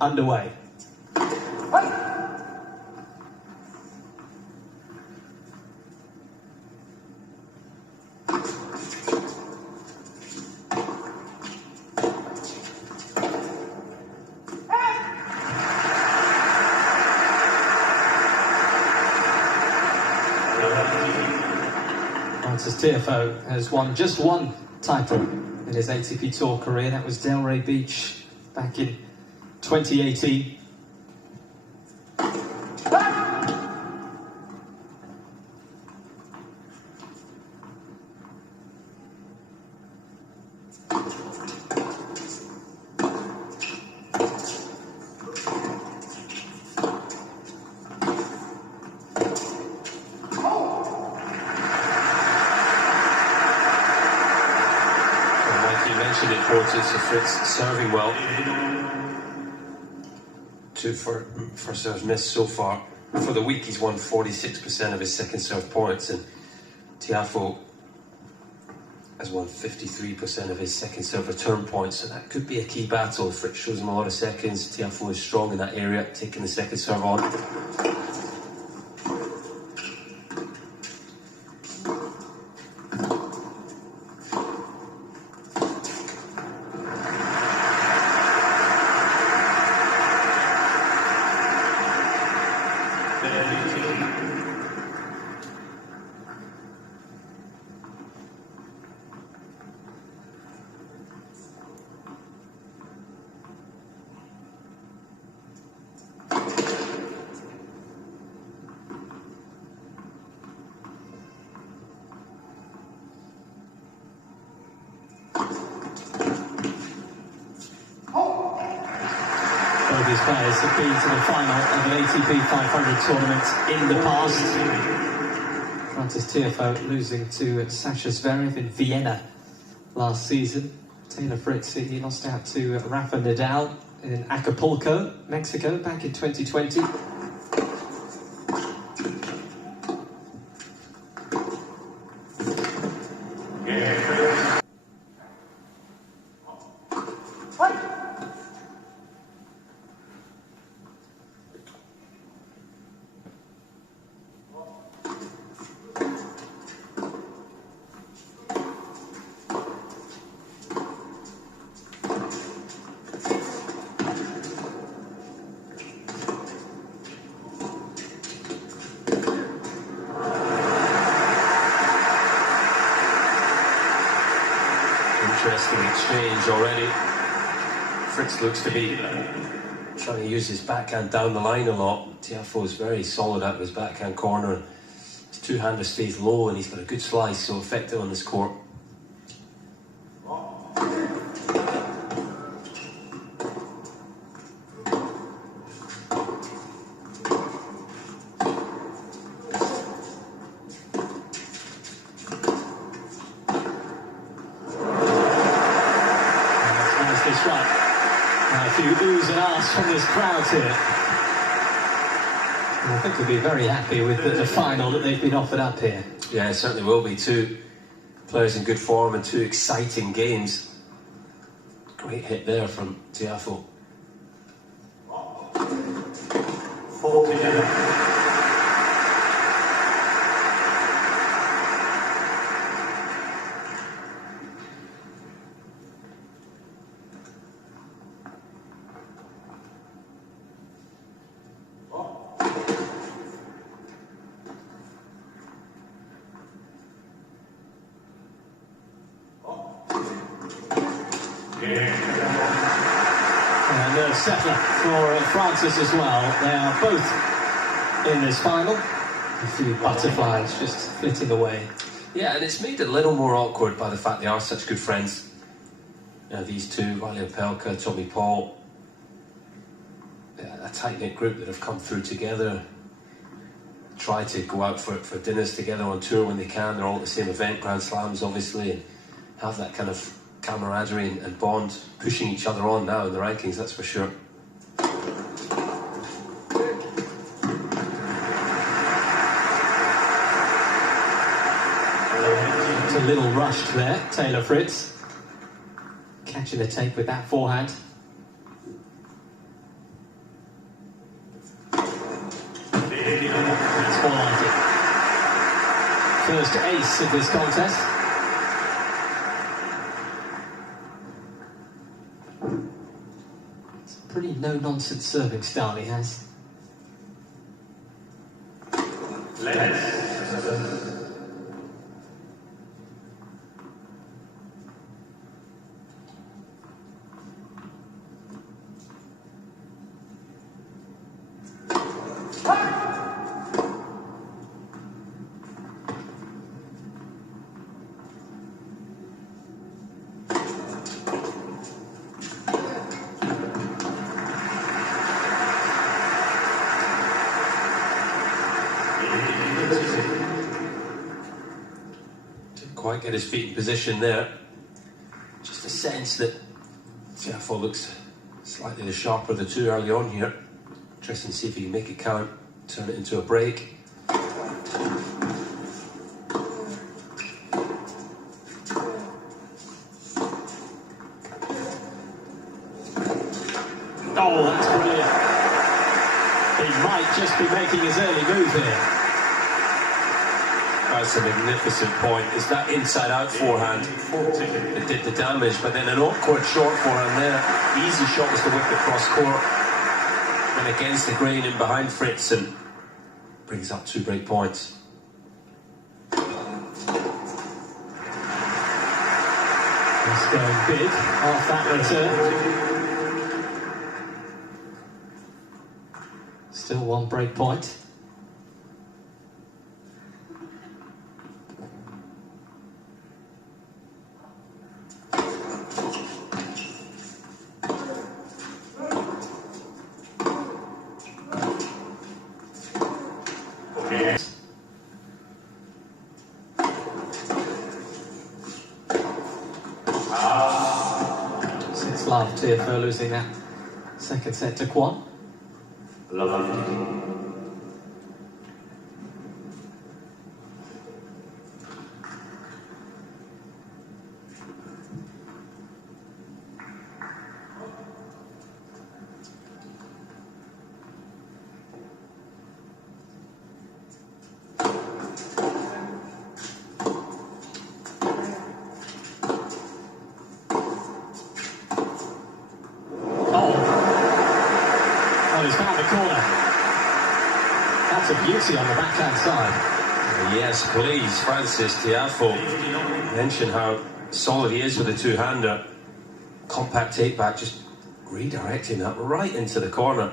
underway. Tiafoe has won just one title in his ATP Tour career. That was Delray Beach back in 2018. The importance of Fritz serving well. 2 for serves missed so far. For the week, he's won 46% of his second serve points, and Tiafoe has won 53% of his second serve return points. So that could be a key battle. Fritz shows him a lot of seconds. Tiafoe is strong in that area, taking the second serve on. Both these players have been to the final of an ATP 500 tournament in the past. Francis Tiafoe losing to Sasha Zverev in Vienna last season. Taylor Fritz, he lost out to Rafa Nadal in Acapulco, Mexico, back in 2020. Interesting exchange already. Fritz looks to be trying to use his backhand down the line a lot. Tiafoe is very solid out of his backhand corner. His two-hander stays low and he's got a good slice, so effective on this court. A few oohs and ahs from this crowd here. And I think they'll be very happy with the final that they've been offered up here. Yeah, it certainly will be. 2 players in good form and 2 exciting games. Great hit there from Tiafoe. 4-0. And a settler for Francis as well. They are both in this final. A few butterflies just flitting away. Yeah, and it's made it a little more awkward by the fact they are such good friends. You know, these two, Riley Opelka, Tommy Paul, a tight-knit group that have come through together, try to go out for dinners together on tour when they can. They're all at the same event, Grand Slams obviously, and have that kind of camaraderie and bond, pushing each other on now in the rankings, that's for sure. It's a little rushed there, Taylor Fritz. Catching the tape with that forehand. first ace of this contest. It's a pretty no-nonsense serving style he has. Didn't quite get his feet in position there. Just a sense that Tiafoe looks slightly the sharper of the two early on here. Interesting to see if he can make it count, turn it into a break. Oh, that's brilliant. He might just be making his early move here. That's a magnificent point. It's that inside-out forehand that did the damage, but then an awkward short forehand there. The easy shot was to whip it cross court. Went against the grain in behind Fritz and brings up 2 break points. He's going big off that return. Still 1 break point. Since love, Tiafoe losing that second set to Kwon. Oh, he's found the corner. That's a beauty on the backhand side. Yes, please, Francis Tiafoe. Mention how solid he is with a two-hander. Compact take back, just redirecting that right into the corner.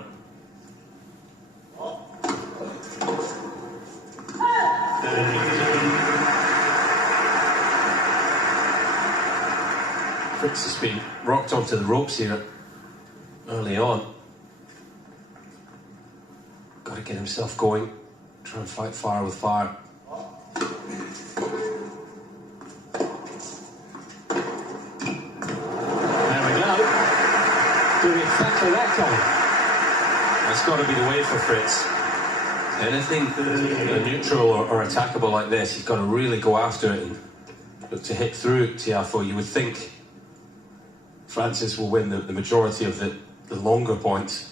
Fritz has been rocked onto the ropes here early on. Got to get himself going, try and fight fire with fire. There we go. Doing exactly that, Colin. That's got to be the way for Fritz. Anything neutral or attackable like this, he's got to really go after it and look to hit through Tiafoe. You would think Francis will win the majority of the longer points.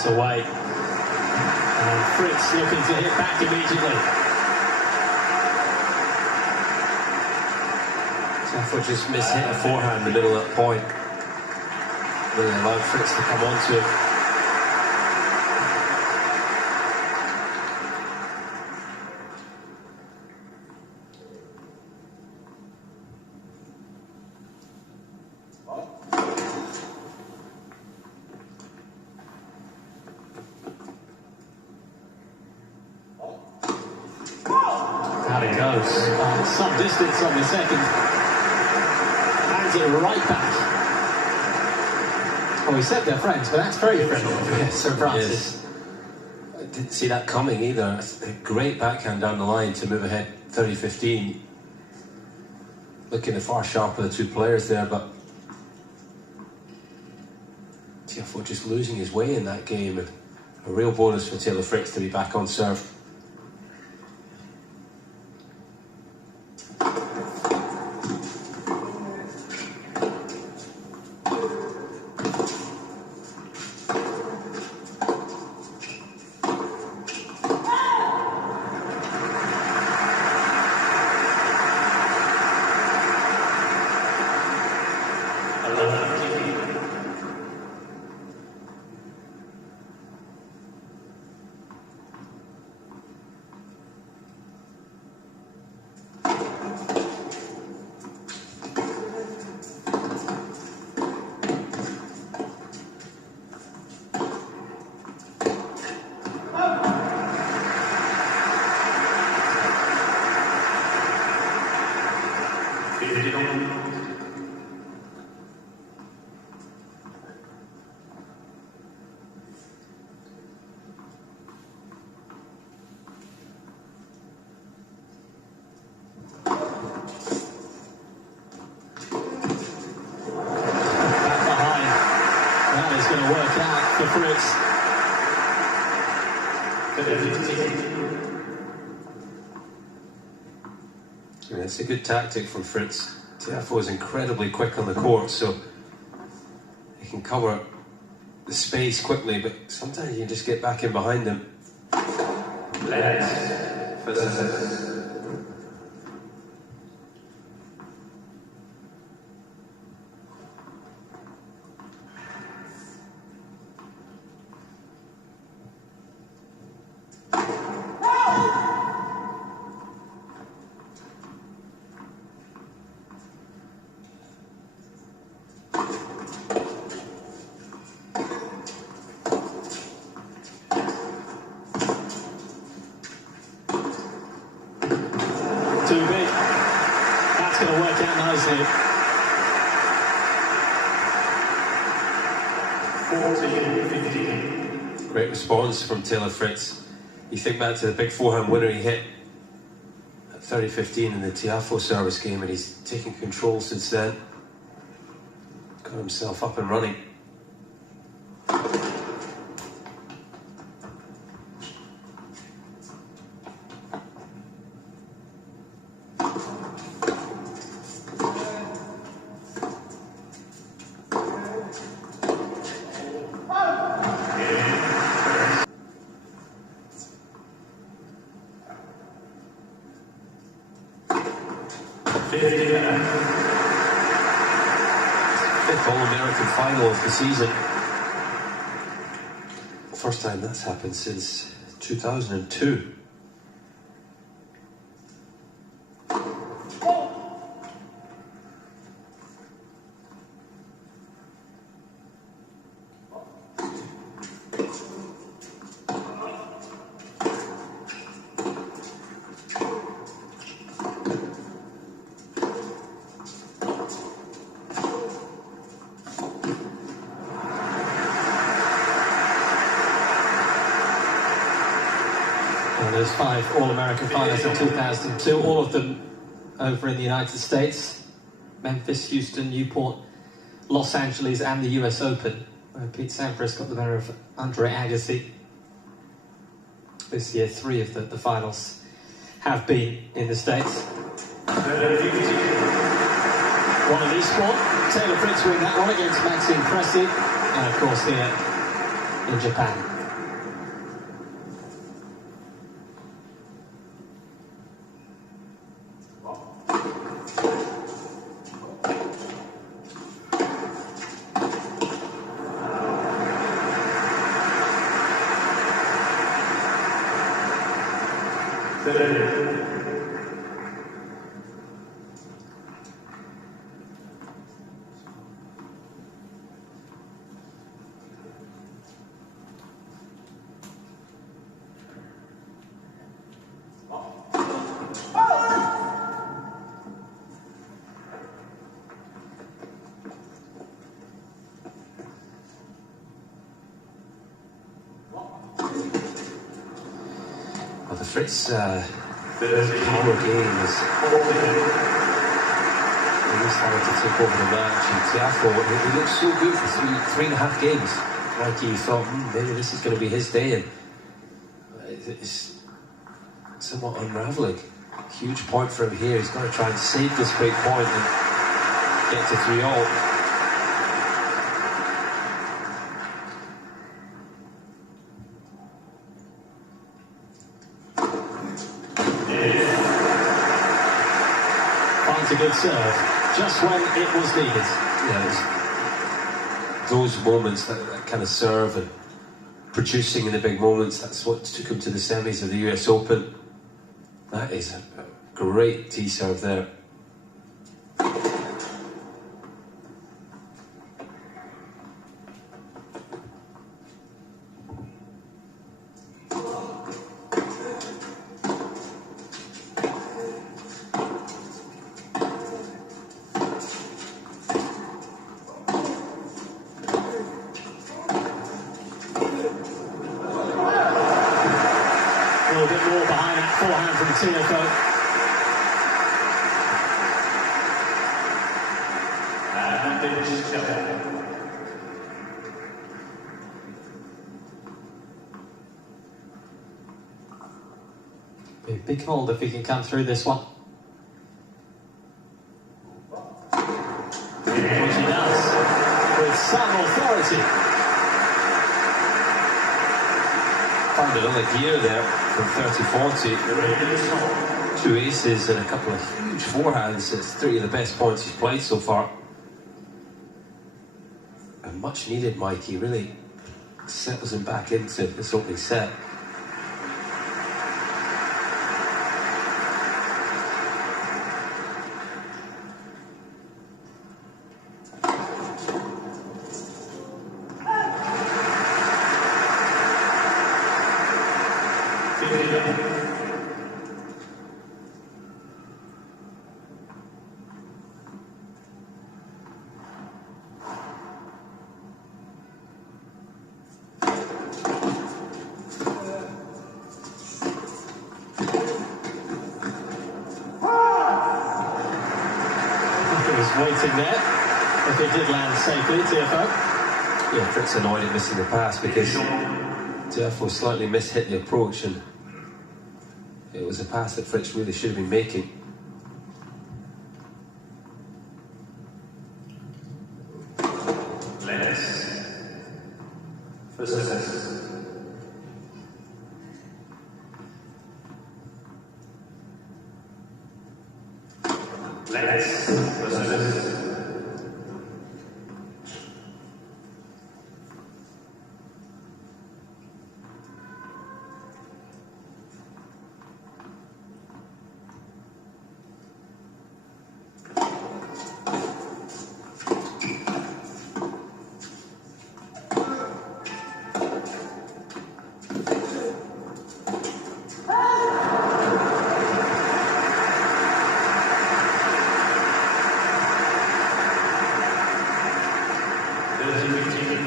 That's away. And Fritz looking to hit back immediately. Tiafoe just mishit a forehand in the middle of that point. Really allowed Fritz to come onto it. goes on some distance on the second. Hands it right back. Well, we said they're friends, but that's very friendly. Yes, Sir Francis. Yes. I didn't see that coming either. It's a great backhand down the line to move ahead 30-15. Looking the far sharper of the two players there, but Tiafoe just losing his way in that game. A real bonus for Taylor Fritz to be back on serve. Going to work out for Fritz. Yeah, it's a good tactic from Fritz. Tiafoe is incredibly quick on the court, so he can cover the space quickly, but sometimes you just get back in behind him. Too big. That's going to work out nicely. 14-15. Great response from Taylor Fritz. You think back to the big forehand winner he hit at 30-15 in the Tiafoe service game, and he's taken control since then. Got himself up and running. Fifth All-American final of the season. First time that's happened since 2002. Well, there's 5 All-American finals in 2002, all of them over in the United States. Memphis, Houston, Newport, Los Angeles and the US Open, where Pete Sampras got the better of Andre Agassi. This year, 3 of the finals have been in the States. One of each sport. Taylor Fritz winning that one against Maxime Cressy, and of course here in Japan. Fritz power game is really started to take over the match, and Tiafoe, he looked so good for three and a half games. Like you thought, maybe this is going to be his day, and it's somewhat unravelling. Huge point for him here. He's got to try and save this great point and get to 3-all. Finds a good serve, just when it was needed. Yeah, it was those moments, that kind of serve and producing in the big moments, that's what took him to the semis of the US Open. That is a great tee serve there. A little bit more behind that forehand from Tiafoe. Be a big hold if he can come through this one. Which he does, with some authority. Found another gear there from 30-40. 2 aces and a couple of huge forehands. It's 3 of the best points he's played so far. A much needed Mikey, really settles him back into this opening set. Waiting there, if he did land safely, Tiafoe. Yeah, Fritz annoyed at missing the pass because Tiafoe slightly mishit the approach, and it was a pass that Fritz really should have been making.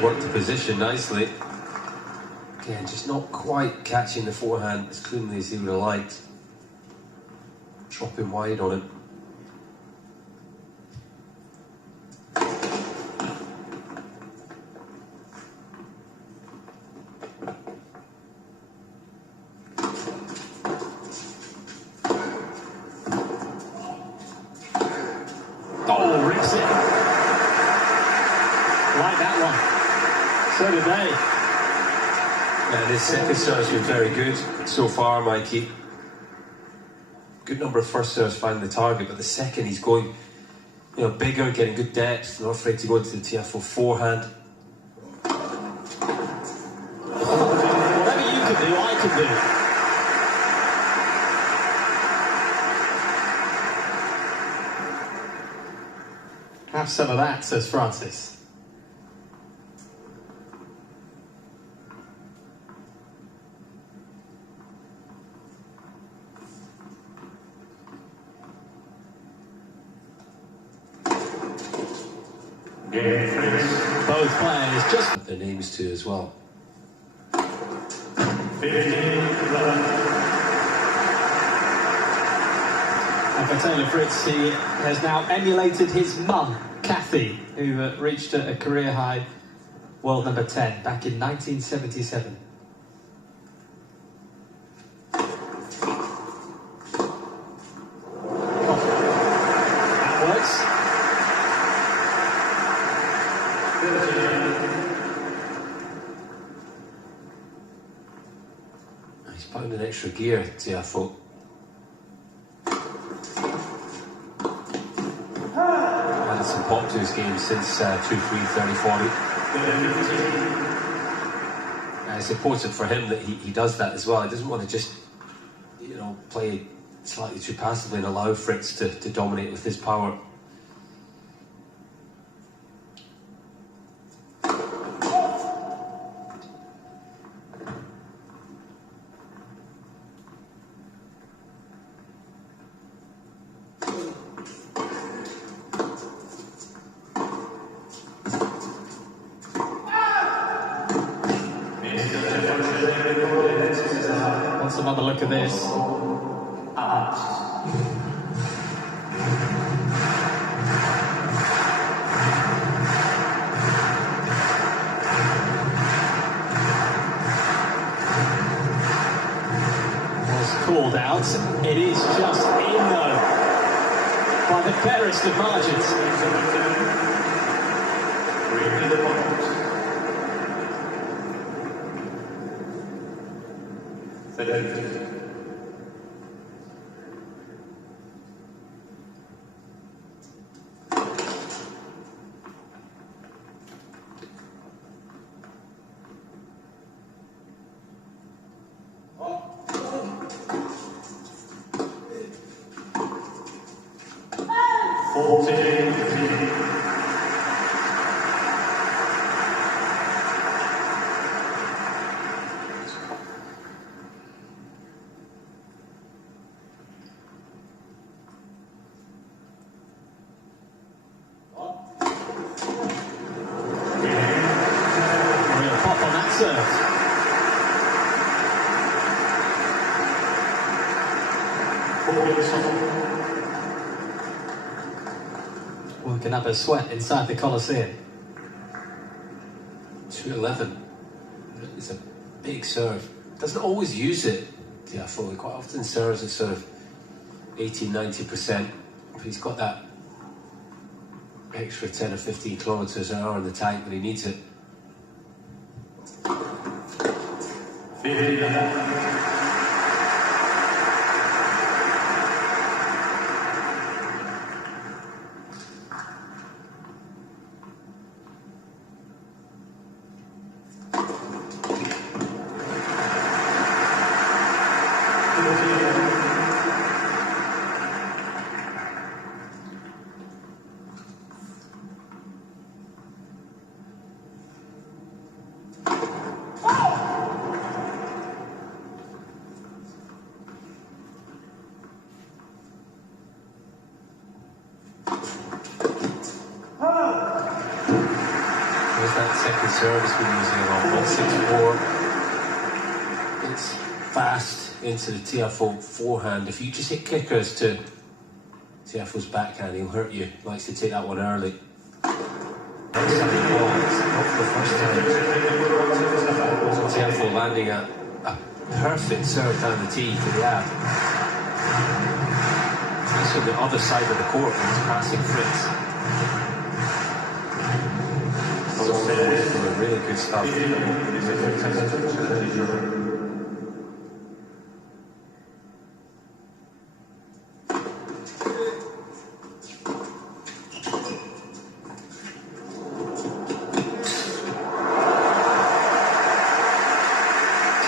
Worked the position nicely. Again, just not quite catching the forehand as cleanly as he would have liked. Dropping wide on him. Oh, rips it. Like that one. So did they. And his second serve's been very good so far, Mikey. Good number of first serves finding the target, but the second he's going, bigger, getting good depth, not afraid to go into the Tiafoe forehand. Whatever you can do, I can do. Have some of that, says Francis. Both players just Their names too as well. 15. And for Taylor Fritz, he has now emulated his mum, Kathy, who reached a career high world number 10 back in 1977. That works. He's put in an extra gear, Tiafoe. Added some pop to his game since 2-3, 30-40. It's important for him that he does that as well. He doesn't want to just, you know, play slightly too passively and allow Fritz to dominate with his power. What's another look at this? Was called out. It is just in though, by the barest of margins. Pop on that serve. Working up a sweat inside the Coliseum. 2-11. It's a big serve. Doesn't always use it, Tiafoe. He quite often serves at sort of 80-90%. But he's got that extra 10 or 15 kilometers an hour in the tank when he needs it. That second serve has been using around 164. It's fast into the Tiafoe forehand. If you just hit kickers to Tiafoe's backhand, he'll hurt you. He likes to take that one early. Next time he balls, not for the first time. Tiafoe landing a perfect serve down the tee to the ab. He's on the other side of the court when he's passing Fritz. Really good stuff.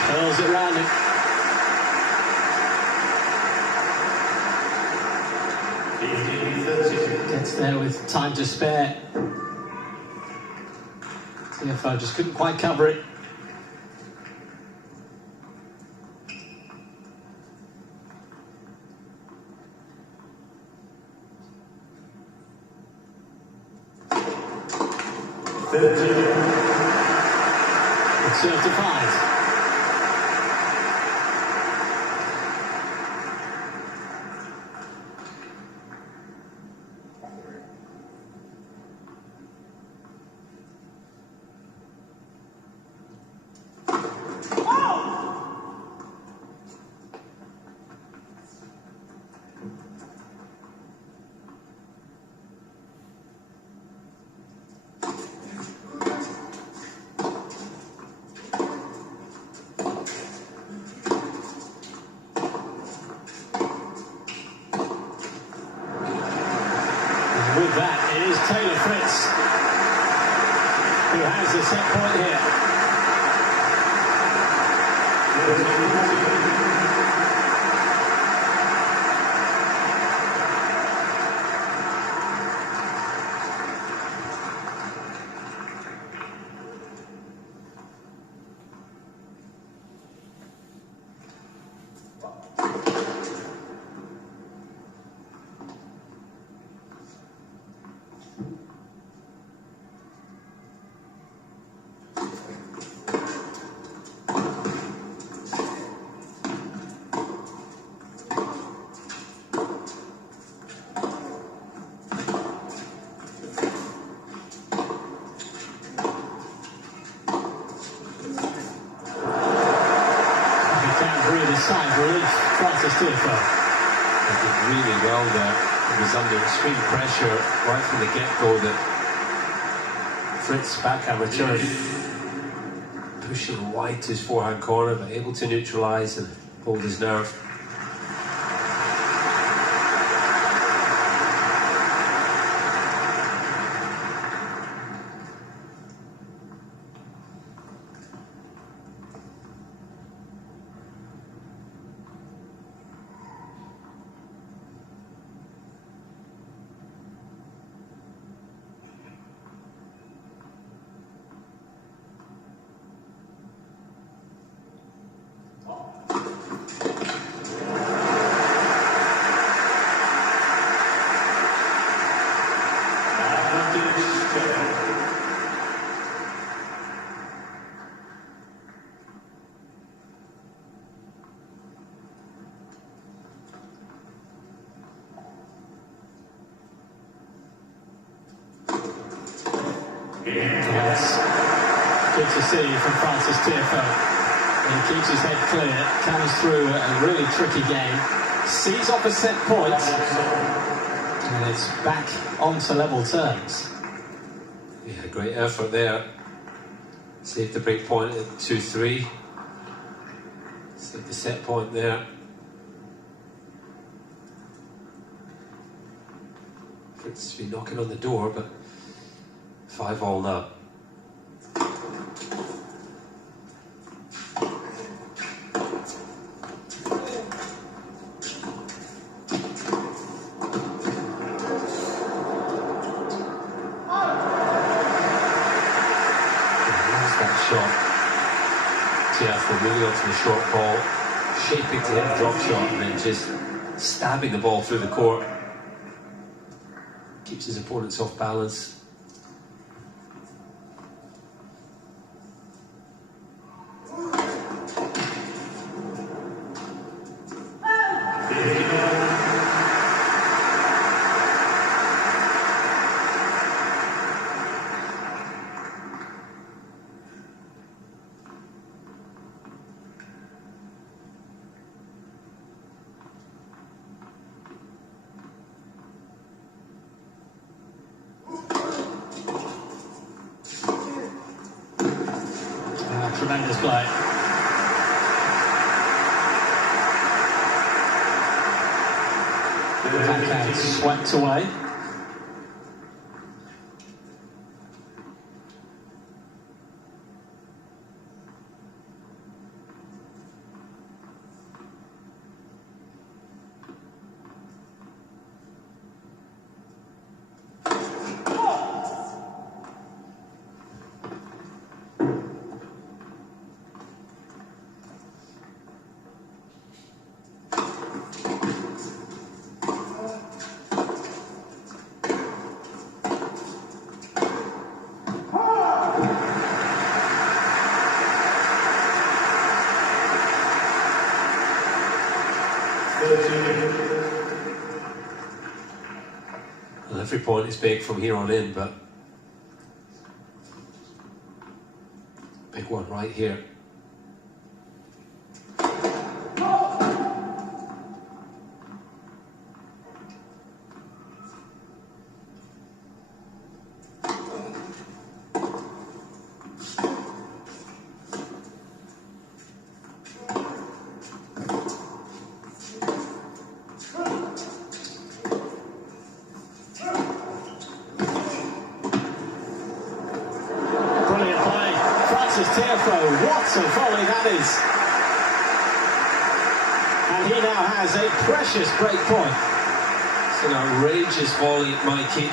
Curls it round him. Gets there with time to spare. Tiafoe just couldn't quite cover it. Good serve to find. who has the set point here. Side relief, Francis Tiafoe. He did really well there. He was under extreme pressure right from the get-go. That Fritz backhammer turn, pushing wide to his forehand corner, but able to neutralise and hold his nerve. Yes, good to see from Francis Tiafoe. He keeps his head clear, comes through a really tricky game, sees off a set point, and it's back onto level terms. Yeah, great effort there. Saved the break point at 2-3. Saved the set point there. Fritz has been knocking on the door, but 5-all now. Tiafoe moving on to the short ball, shaping to hit the drop shot, and then just stabbing the ball through the court. Keeps his opponents off balance. Tremendous play. Backhand swept away. Well, every point is big from here on in, but big one right here. Francis Tiafoe, what a volley that is. And he now has a precious break point. It's an outrageous volley, Mikey.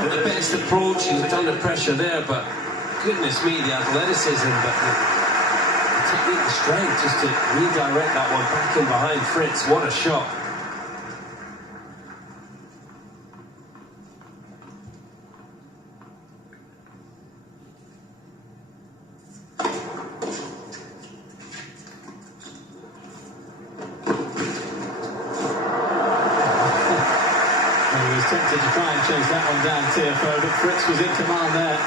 Not the best approach, he was under pressure there, but goodness me, the athleticism, but the technique, the strength, just to redirect that one back in behind Fritz. What a shot. He was tempted to try and chase that one down, Tiafoe, but Fritz was in command there.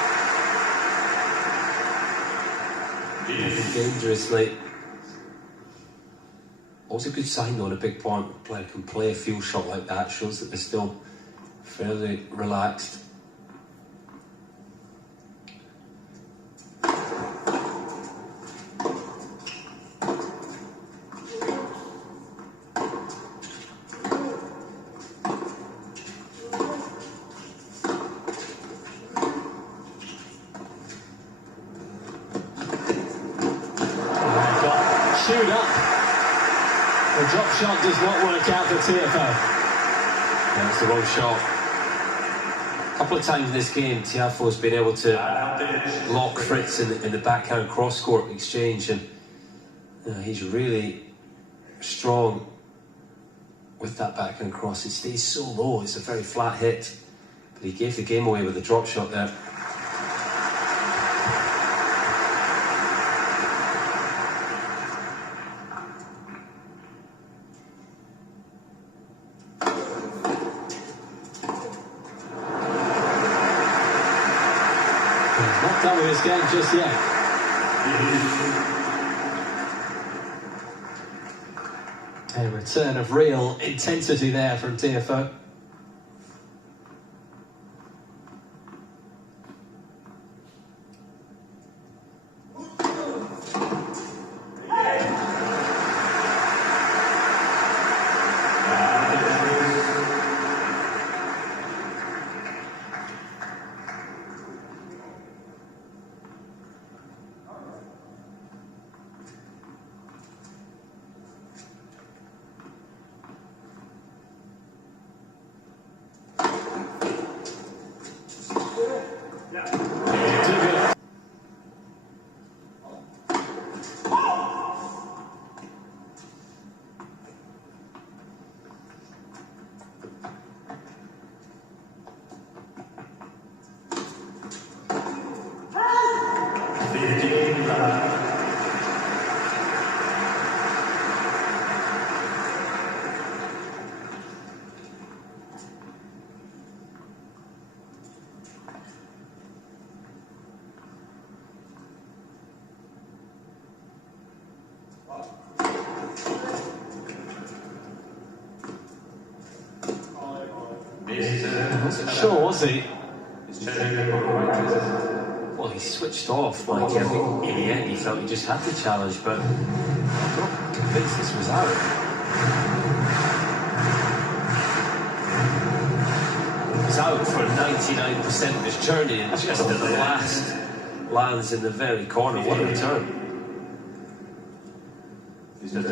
Dangerously. Always a good sign though, on a big point, a player can play a field shot like that, shows that they're still fairly relaxed. Chewed up. The drop shot does not work out for Tiafoe. That's the wrong shot. A couple of times in this game, Tiafoe's been able to lock Fritz in the backhand cross-court exchange, and he's really strong with that backhand cross. It stays so low, it's a very flat hit, but he gave the game away with the drop shot there. Not done with this game just yet. A return of real intensity there from Tiafoe. Sure, was he? Well, he switched off, Mike. I think in the end he felt he just had to challenge, but I'm not convinced this was out. It was out for 99% of his journey, and just at the last lands in the very corner. What a return. Tiafoe,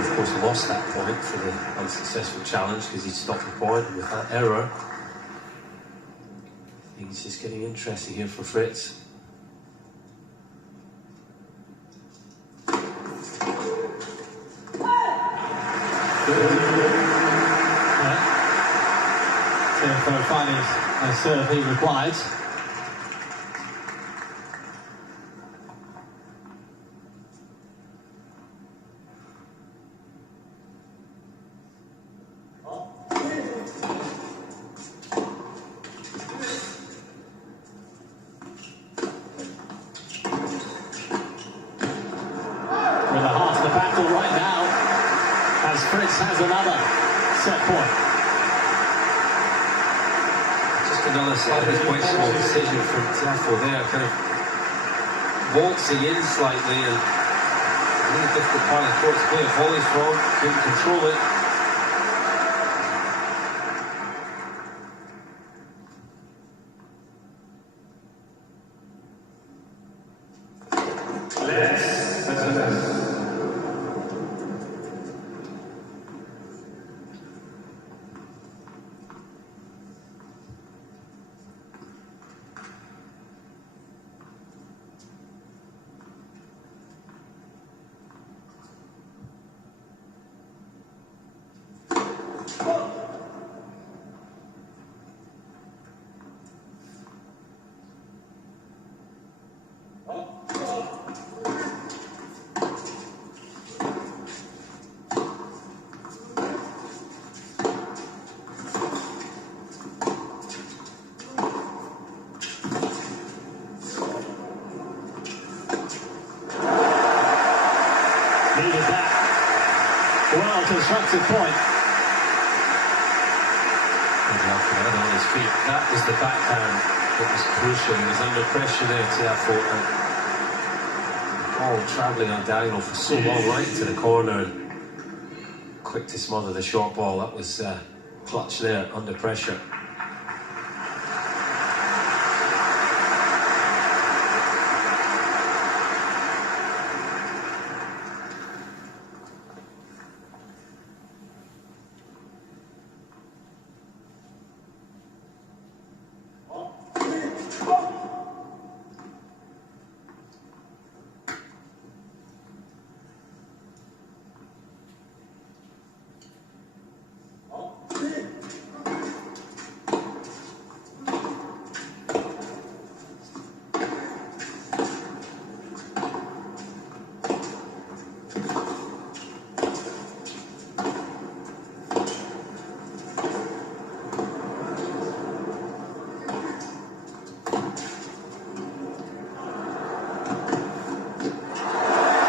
of course, lost that point for the unsuccessful challenge because he stopped the point, and with that error, things just getting interesting here for Fritz. Tiafoe finding a serve he required. with the heart of the battle right now, as Fritz has another set point. Just another slightly questionable decision from Tiafoe there, kind of waltzing in slightly, and a really difficult part of the court to play a volley from, couldn't control it. Needed that. Well constructed point. On his feet. That was the backhand that was crucial. He was under pressure there, Tiafoe, and all travelling on diagonal for so long, right into the corner, and quick to smother the short ball. That was clutch there, under pressure.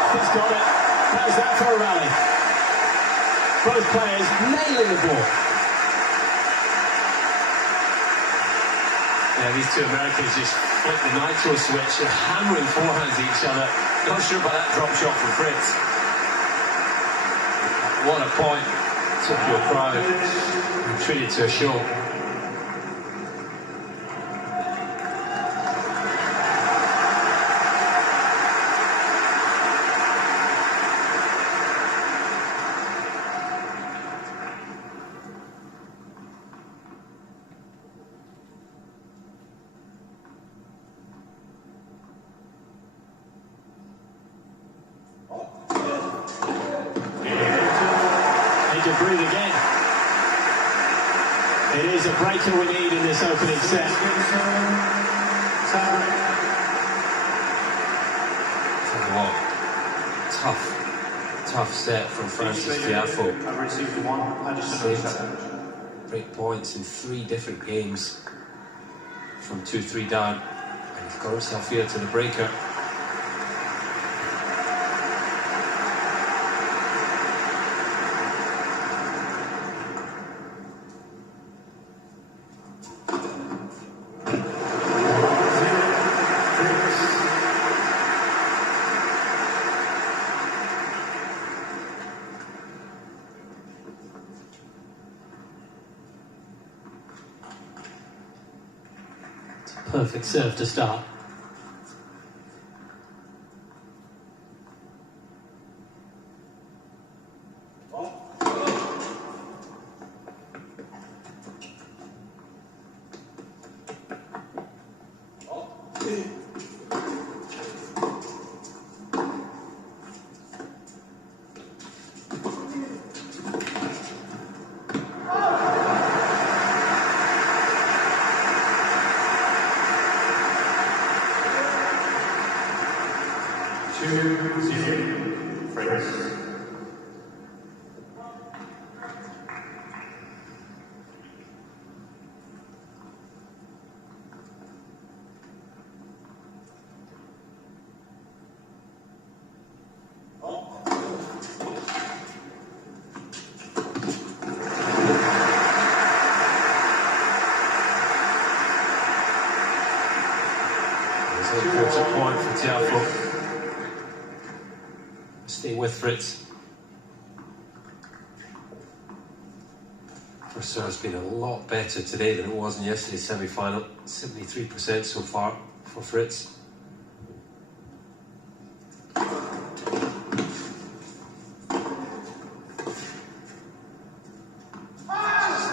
He's got it. How's that for a rally? Both players nailing the ball. Yeah, these two Americans just flick the nitro switch. They're hammering forehands at each other. Not sure about that drop shot from Fritz. What a point. Took your crowd and treated to a show. To breathe again. It is a breaker we need in this opening set. Tough set from Francis Tiafoe. Break points in 3 different games from 2-3 down, and he's got himself here to the breaker. Perfect serve to start. Fritz. stay with Fritz. First serve's been a lot better today than it was in yesterday's semi-final. 73% so far for Fritz. Just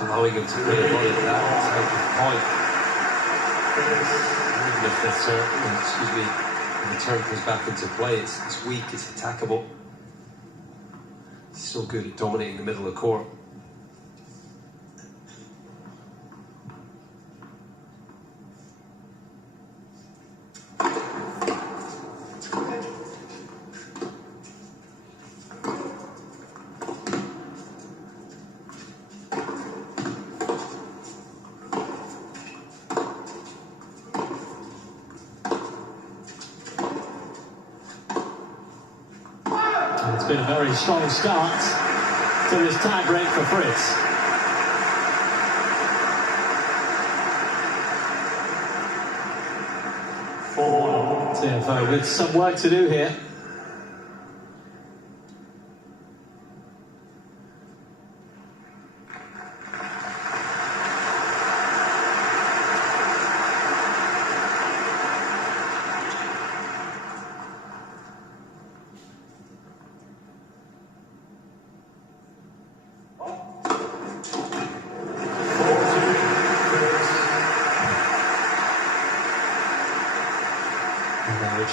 allowing him to play a lot of that type of point. Even if the return comes back into play, it's weak, it's attackable. He's so good at dominating the middle of the court. It's been a very strong start to this tie break for Fritz. Tiafoe with some work to do here.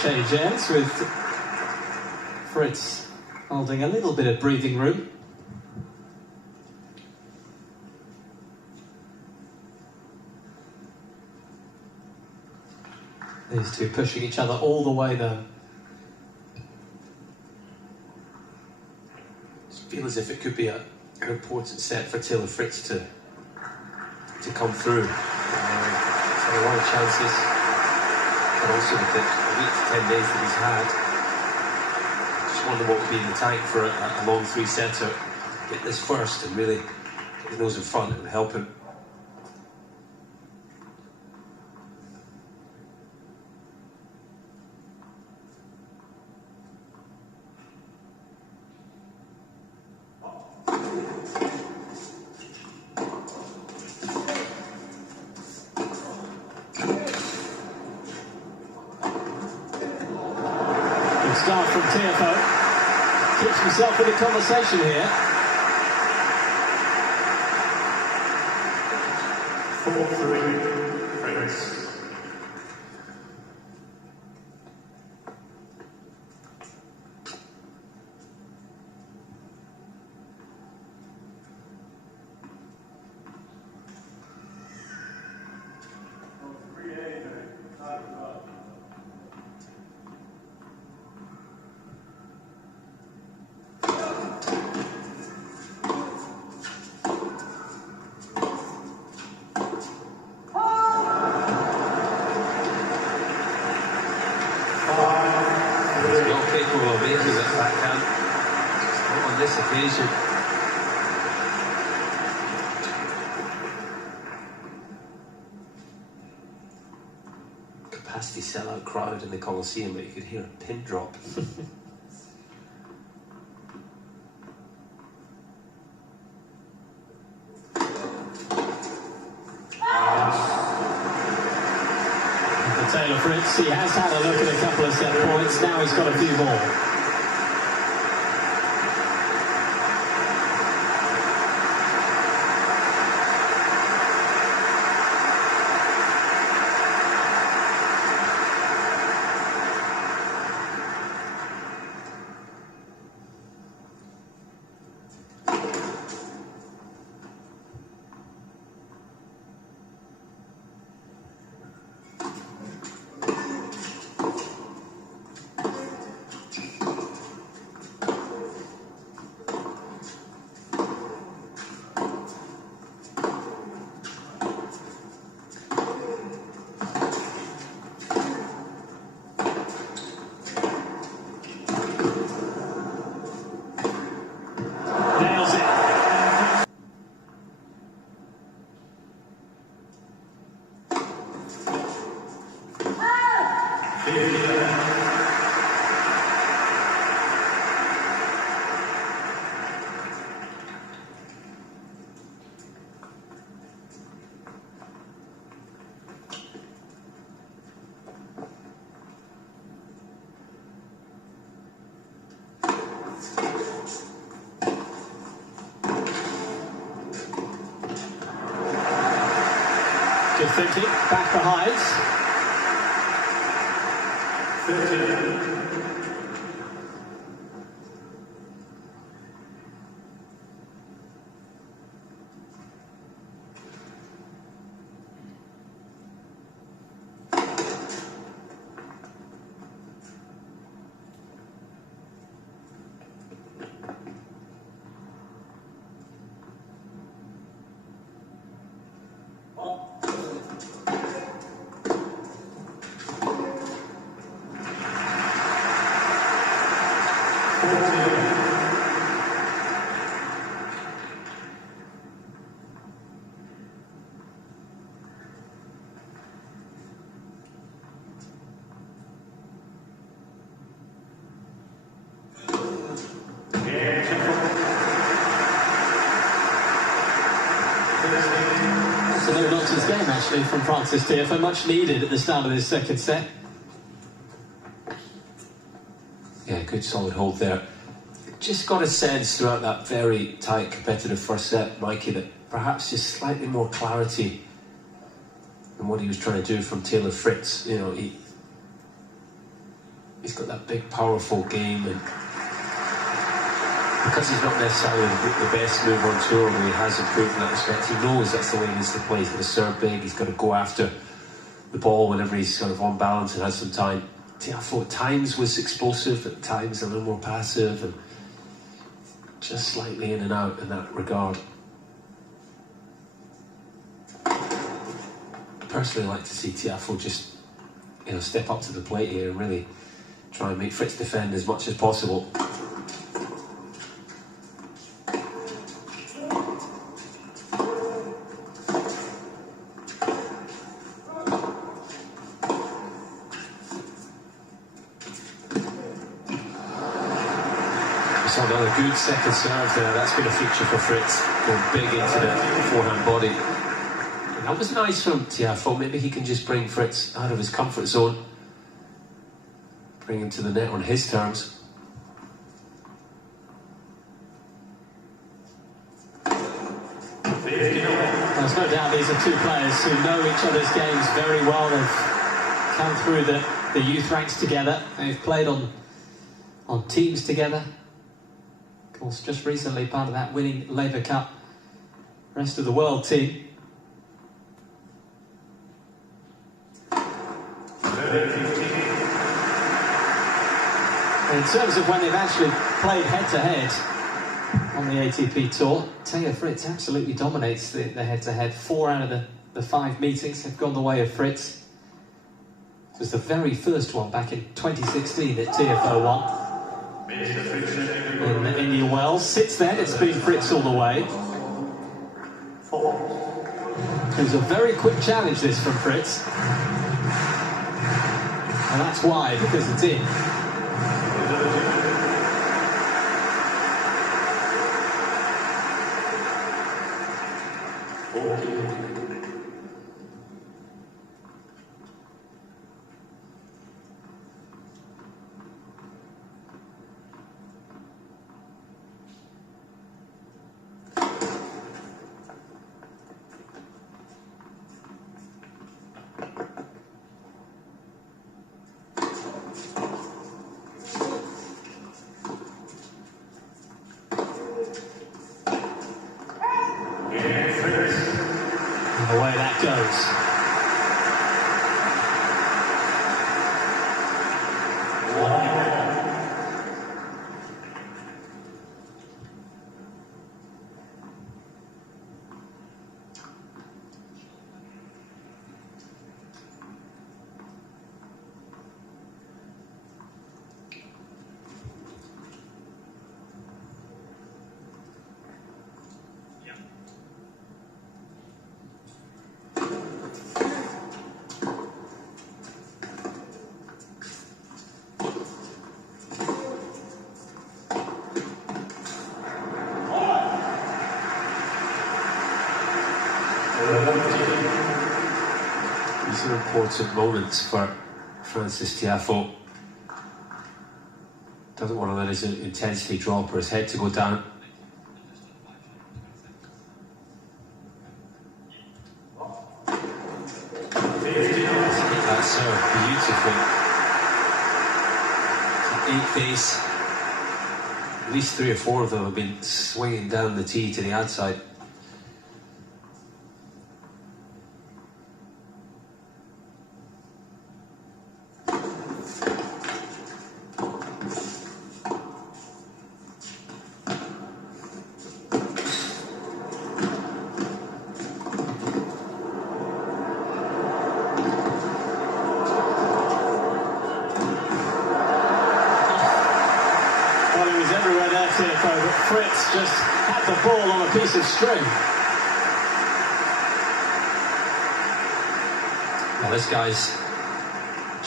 Change ends with Fritz holding a little bit of breathing room. These two pushing each other all the way though. I feel as if it could be an important set for Taylor Fritz to come through. Got a lot of chances, but also with the week to 10 days that he's had, just wonder what would be in the tank for a long three-setter. Get this first and really get his nose in front and help him. Start from Tiafoe. Keeps himself in the conversation here. 4-3, Fritz. He's not capable of making it backhand, just not on this occasion. Capacity sellout crowd in the Coliseum, but you could hear a pin drop. Taylor Fritz, he has had a look at a couple of set points, now he's got a few more. good thinking. Back behind. It's a no-nonsense game, actually, from Francis Tiafoe, much needed at the start of this second set. Yeah, good solid hold there. Just got a sense throughout that very tight competitive first set, Mikey, that perhaps just slightly more clarity than what he was trying to do from Taylor Fritz. You know, he's got that big, powerful game, and because he's not necessarily the best mover on tour, but he has improved in that respect. He knows that's the way he needs to play. He's got to serve big, he's got to go after the ball whenever he's sort of on balance and has some time. Tiafoe at times was explosive, at times a little more passive, and just slightly in and out in that regard. Personally, I like to see Tiafoe just, you know, step up to the plate here and really try and make Fritz defend as much as possible. So another good second serve there. That's been a feature for Fritz, going big into the forehand body. And that was nice from Tiafoe. Maybe he can just bring Fritz out of his comfort zone, bring him to the net on his terms. There's no doubt these are two players who know each other's games very well. They've come through the youth ranks together. They've played on teams together. Of course, just recently part of that winning Labour Cup Rest of the World team. In terms of when they've actually played head-to-head on the ATP Tour, Taylor Fritz absolutely dominates the head-to-head. 4 out of the 5 meetings have gone the way of Fritz. It was the very first one back in 2016 that Tiafoe won in Indian Wells. Since then, it's been Fritz all the way. It was a very quick challenge, this, from Fritz. And that's why, because it's in. And away that goes. These are important moments for Francis Tiafoe. Doesn't want to let his intensity drop or his head to go down. these. At least 3 or 4 of them have been swinging down the tee to the outside. Well, he was everywhere there, Tiafoe, but Fritz just had the ball on a piece of string. Well, this guy's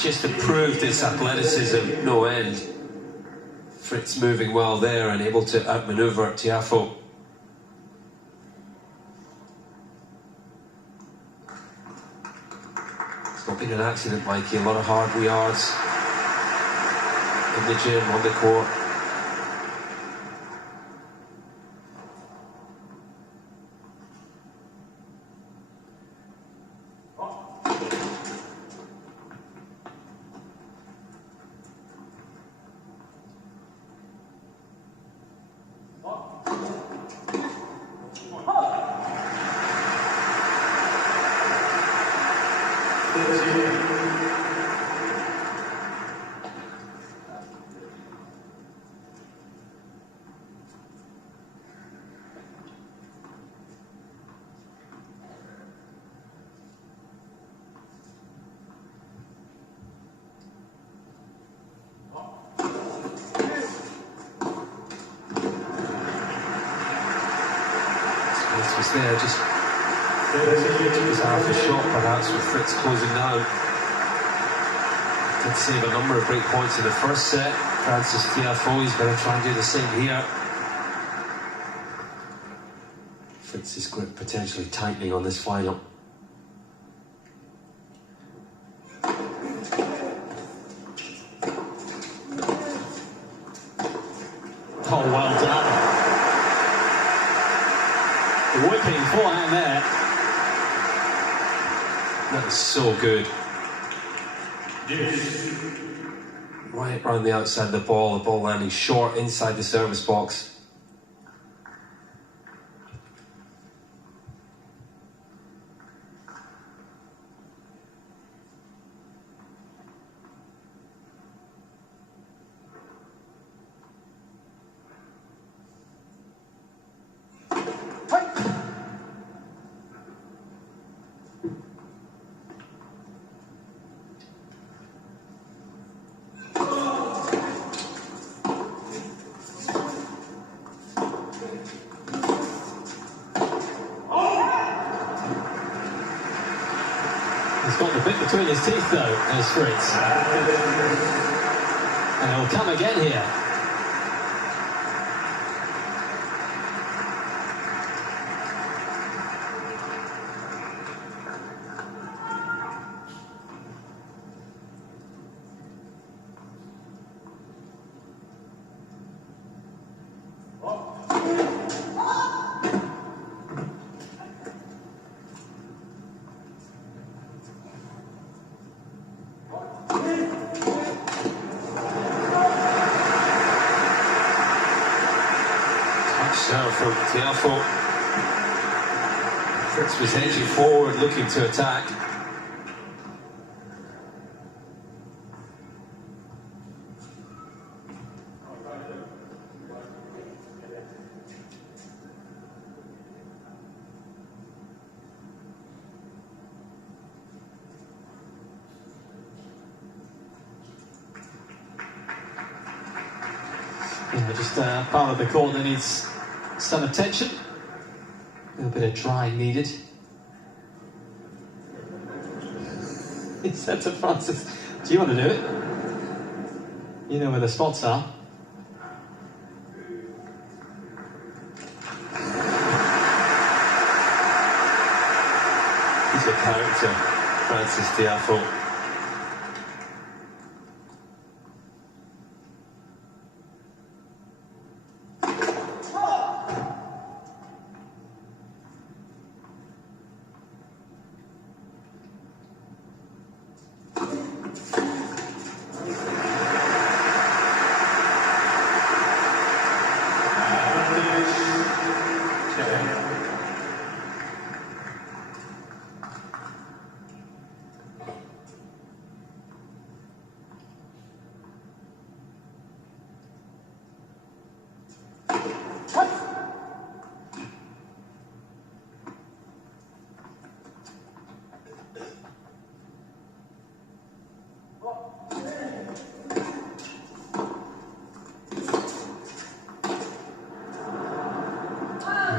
just improved his athleticism no end. Fritz moving well there and able to outmaneuver Tiafoe. It's not been an accident, Mikey. A lot of hard yards in the gym, on the court. Was there, just was half a shot perhaps with Fritz closing down. Did save a number of break points in the first set. Francis Tiafoe is going to try and do the same here. Fritz's grip potentially tightening on this final. Oh, well done. The whipping forehand there. That was so good. Right around the outside of the ball landing short inside the service box. He's got the bit between his teeth, though, as Fritz. And he'll come again here. Touchdown from Tiafoe. Fritz was edging forward, looking to attack. Yeah, just part of the court that needs some attention. A little bit of drying needed. He said to Francis, do you want to do it? You know where the spots are. He's a character, Francis Tiafoe.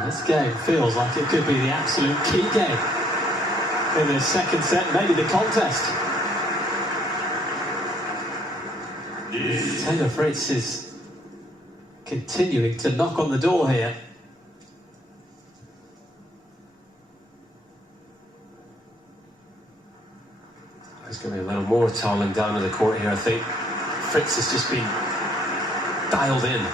This game feels like it could be the absolute key game in the second set, maybe the contest. Taylor Fritz is continuing to knock on the door here. There's going to be a little more toweling down to the court here, I think. Fritz has just been dialed in.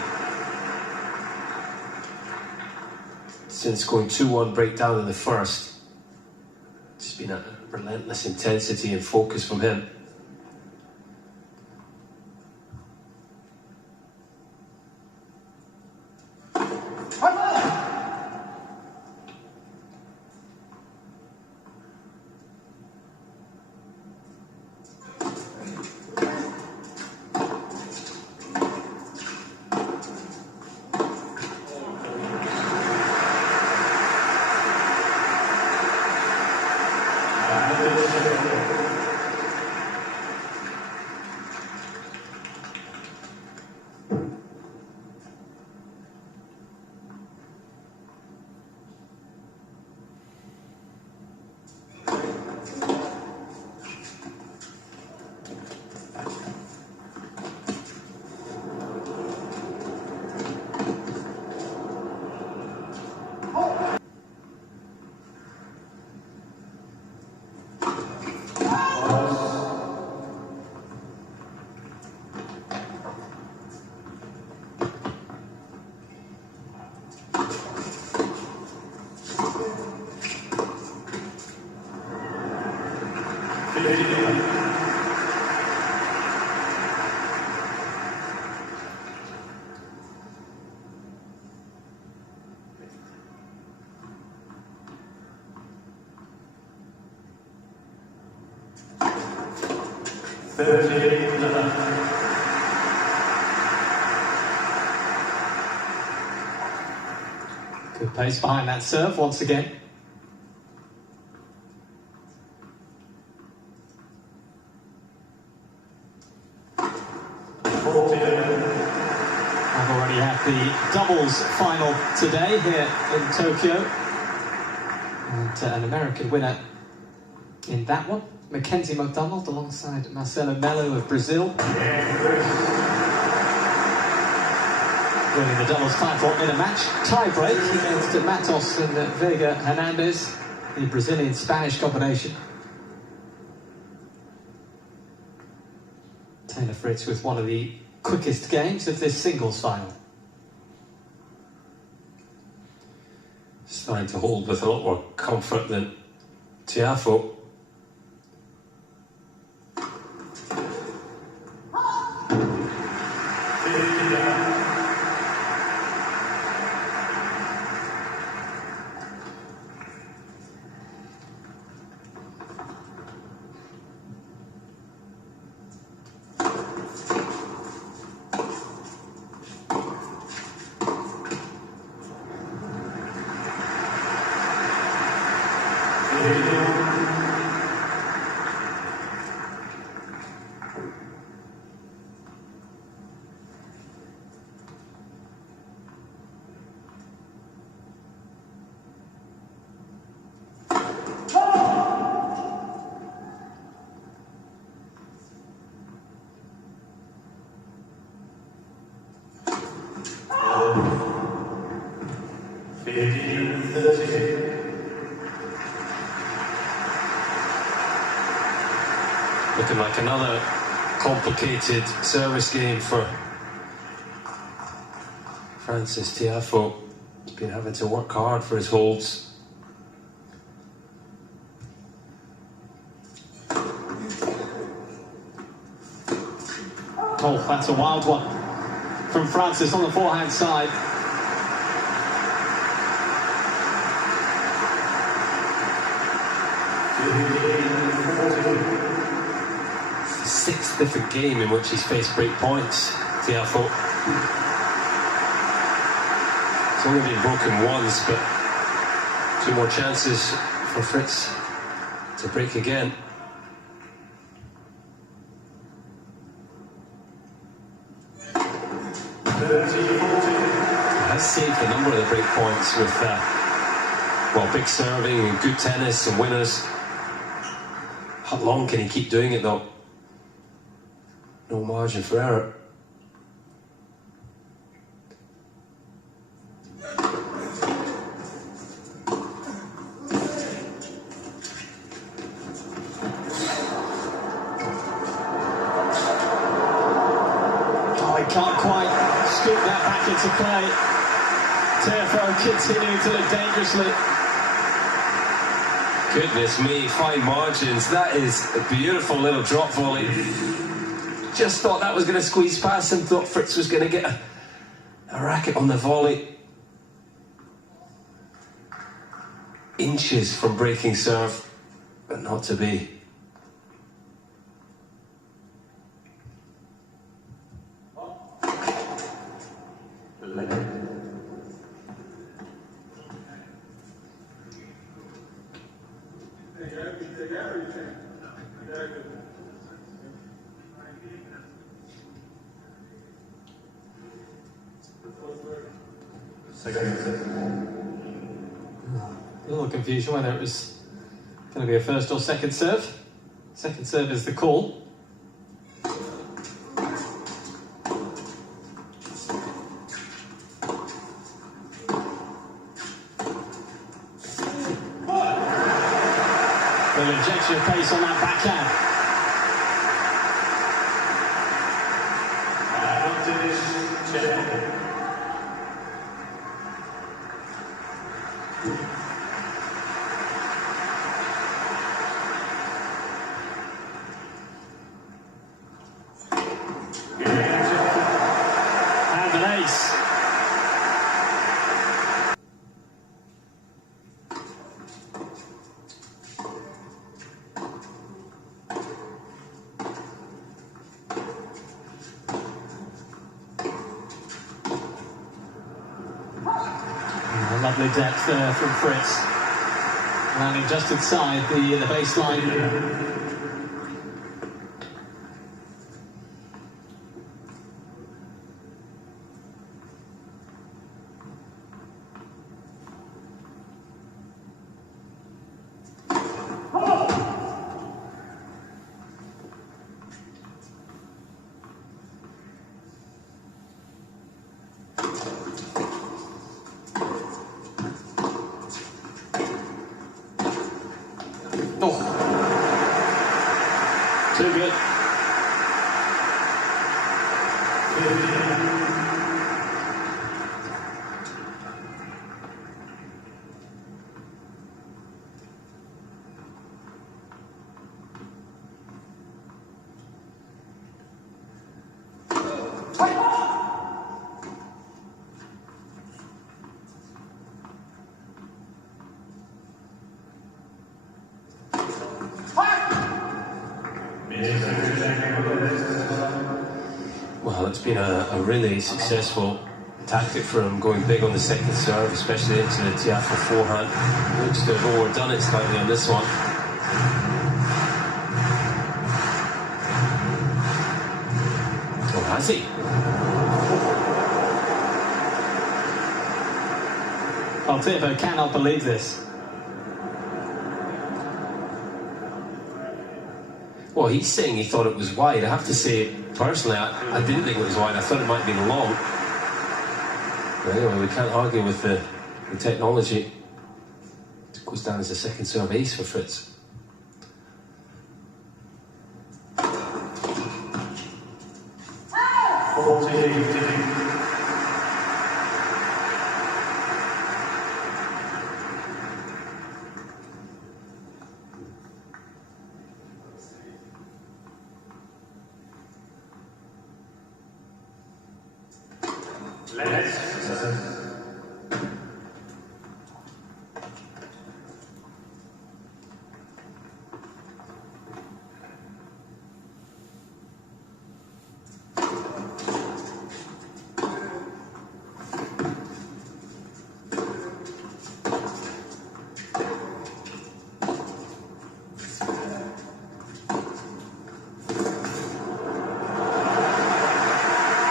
Since going 2-1 breakdown in the first, it's been a relentless intensity and focus from him. Good pace behind that serve once again. I've already had the doubles final today here in Tokyo. And an American winner in that one, Mackenzie McDonald, alongside Marcelo Melo of Brazil. Winning the doubles title in a match tie-break against Matos and Vega Hernandez, the Brazilian-Spanish combination. Taylor Fritz with one of the quickest games of this singles final. Starting to hold with a lot more comfort than Tiafoe. Looking like another complicated service game for Francis Tiafoe. He's been having to work hard for his holds. Oh, that's a wild one from Francis on the forehand side. It's the sixth different game in which he's faced break points, Tiafoe. It's only been broken once, but two more chances for Fritz to break again. He has saved a number of the break points with, well, big serving and good tennis and winners. How long can he keep doing it, though? No margin for error. Can't quite scoop that back into play. Tiafoe continuing to look dangerously. Goodness me, fine margins. That is a beautiful little drop volley. Just thought that was going to squeeze past him, thought Fritz was going to get a racket on the volley. Inches from breaking serve, but not to be. A little confusion whether it was going to be a first or second serve. Second serve is the call. An injection of pace on that backhand. And an ace. Lovely depth there from Fritz. Landing just inside the baseline. Oh, too good. Well, it's been a really successful tactic for him, going big on the second serve, especially into the Tiafoe forehand. Looks to have overdone it slightly on this one. Oh, has he? Oh, Tiafoe cannot believe this. Well, he's saying he thought it was wide. I have to say, personally, I didn't think it was wide. I thought it might have been long. But anyway, we can't argue with the technology. It goes down as a second serve ace for Fritz.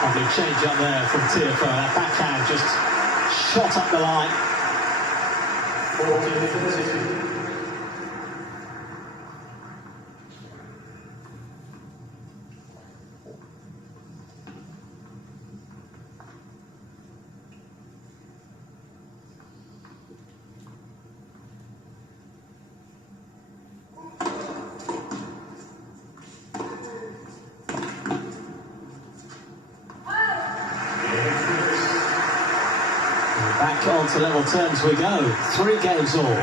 Lovely change up there from Tiafoe. That backhand just shot up the line. Back on to level terms we go. 3 games all.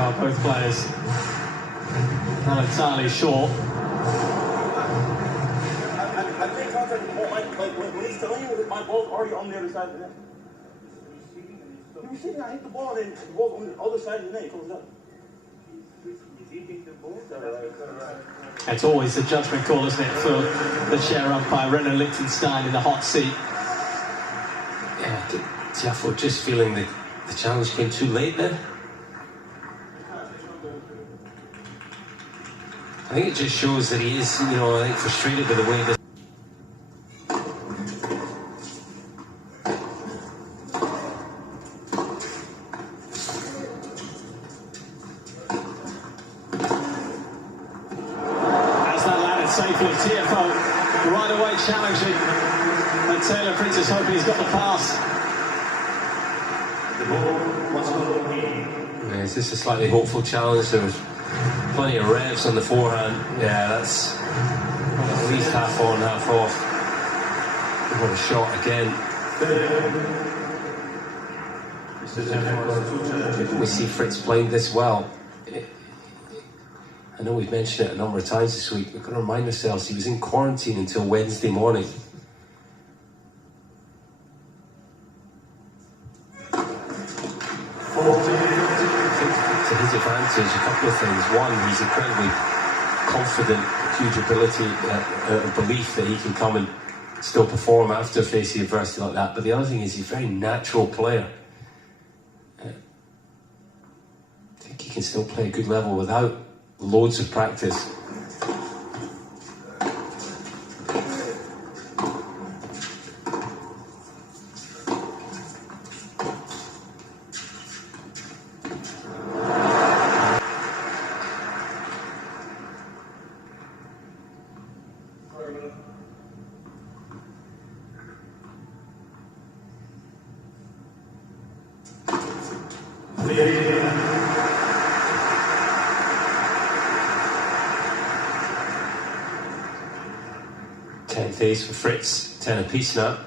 Well, both players not entirely sure. I think contact with the ball, like when he's telling you that my ball's already on the other side of the net. You're receiving, I hit the ball and then the ball's on the other side of the net, it comes up. It's always a judgment call, isn't it, for the chair umpire, Renaud Lichtenstein in the hot seat. Yeah, Tiafoe just feeling the challenge came too late then. I think it just shows that he is, I think frustrated with the way this. As that landed safely, Tiafoe right away challenging. And Taylor Fritz is hoping he's got the pass. Yeah, it's just a slightly hopeful challenge. There was plenty of revs on the forehand. Yeah, that's at least half on, half off. What a shot again. We see Fritz playing this well. I know we've mentioned it a number of times this week. We've got to remind ourselves he was in quarantine until Wednesday morning. To his advantage, a couple of things. One, he's incredibly confident, huge ability, belief that he can come and still perform after facing adversity like that. But the other thing is he's a very natural player. I think he can still play a good level without loads of practice. Tenth ace for Fritz, 10 apiece now.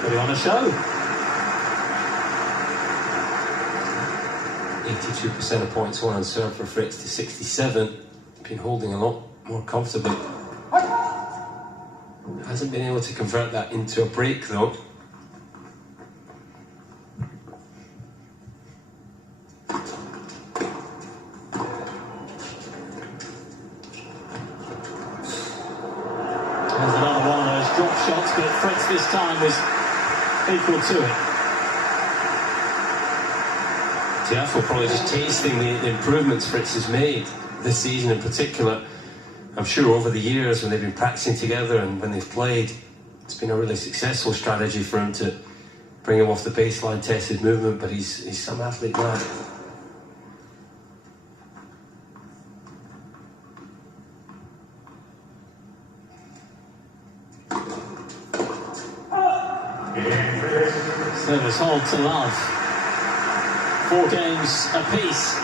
Put on a show. 82% of points won on serve for Fritz to 67. Been holding a lot more comfortably. Hasn't been able to convert that into a break though. drop shots, but Fritz this time was equal to it. Tiafoe probably just tasting the improvements Fritz has made this season in particular. I'm sure over the years when they've been practicing together and when they've played, it's been a really successful strategy for him to bring him off the baseline, tested movement, but he's some athlete now. Service hold to love. 4 games apiece.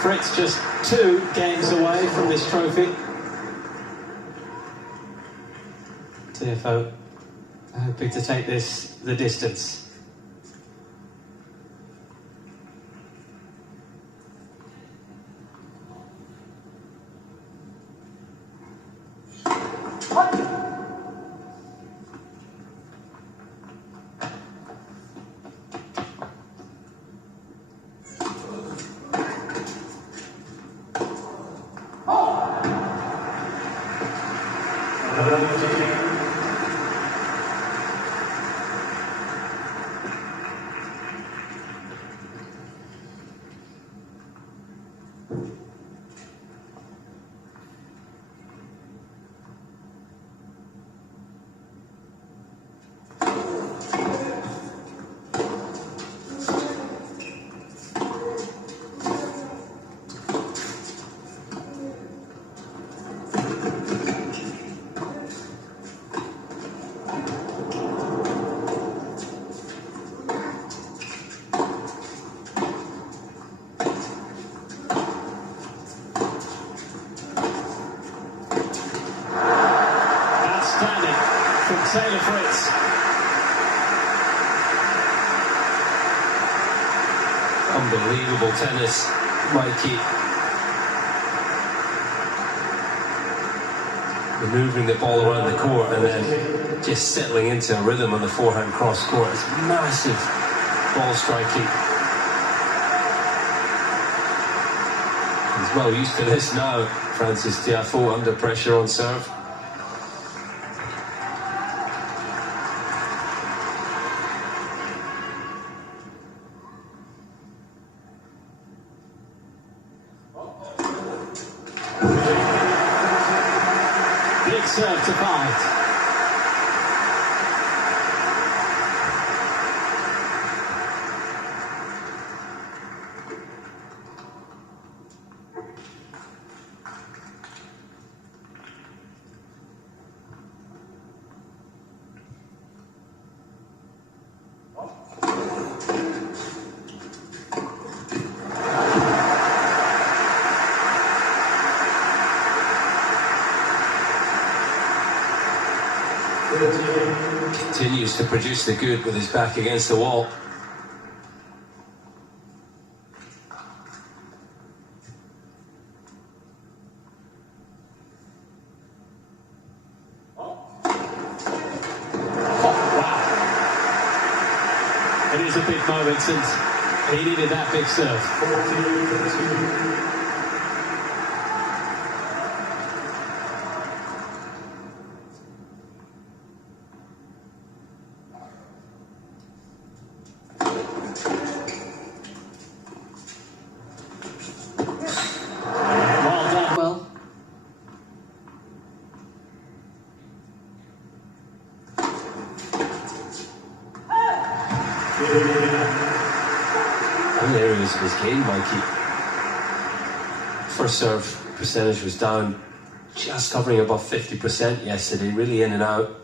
Fritz just 2 games away from this trophy. Tiafoe hoping to take this the distance. From Fritz. Unbelievable tennis, Mikey. Maneuvering the ball around the court and then just settling into a rhythm on the forehand cross court. It's massive ball striking. He's well used to this now, Francis Tiafoe, under pressure on serve. Big serve to fight. Continues to produce the good with his back against the wall. It is a big moment since he needed that big serve. Other areas of his game, Mikey. First serve percentage was down, just hovering above 50% yesterday, really in and out.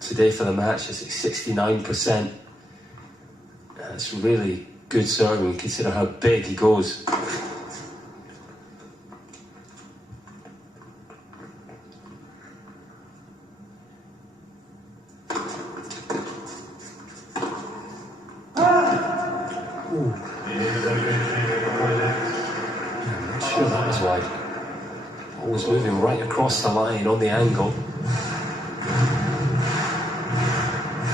Today for the match, it's at 69%. That's really good serving when you consider how big he goes. Sure, that was wide. Ball was moving right across the line on the angle.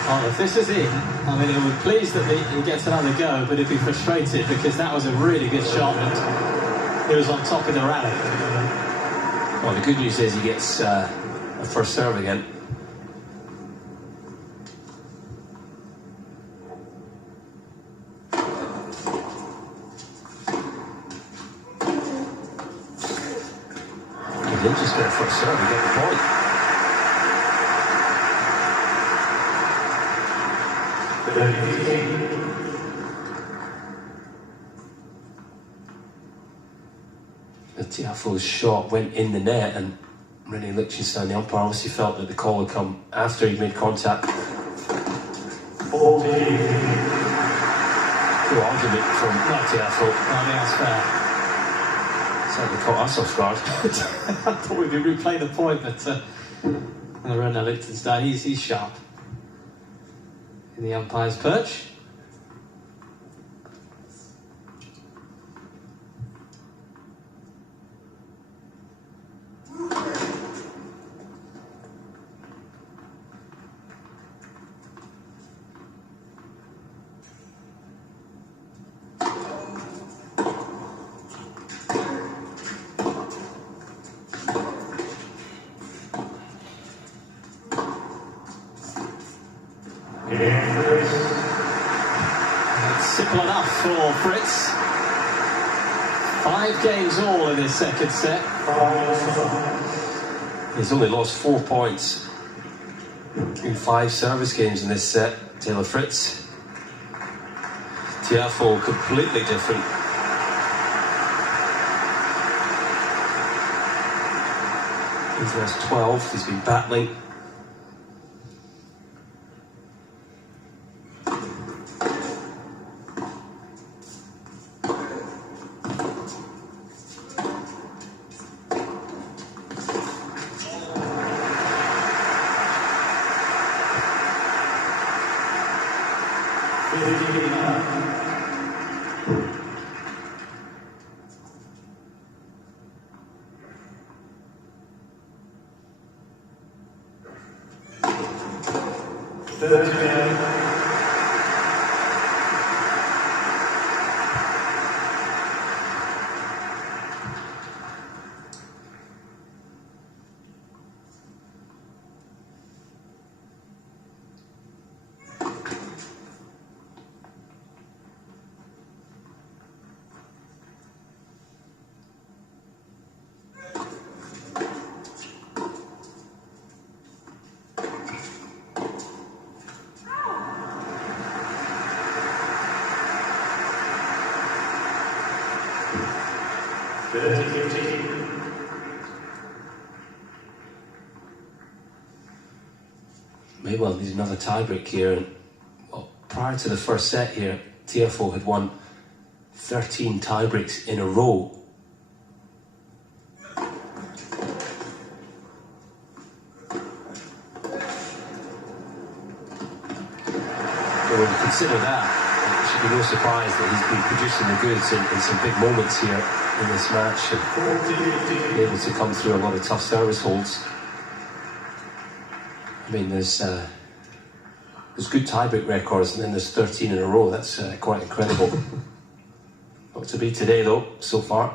Oh, if this is in, I mean, he'll be pleased that he gets another go, but he'll be frustrated because that was a really good shot and he was on top of the rally. Well, the good news is he gets a first serve again. The Tiafoe's shot went in the net, and René Lichtenstein, the umpire, obviously felt that the call had come after he'd made contact. No argument from Tiafoe. I think that's fair. Certainly caught us off guard. I thought we'd be replaying the point, but René Lichtenstein, he's sharp in the umpire's perch. It's simple enough for Fritz. 5 games all in his second set. He's only lost 4 points in 5 service games in this set, Taylor Fritz. Tiafoe completely different. He's lost 12, he's been battling. Maybe we'll need another tiebreak here. And, well, prior to the first set here, Tiafoe had won 13 tiebreaks in a row. But when you consider that, it should be no surprise that he's been producing the goods in some big moments here in this match, and able to come through a lot of tough service holds. I mean, there's good tiebreak records, and then there's 13 in a row. That's quite incredible. Not to be today, though, so far.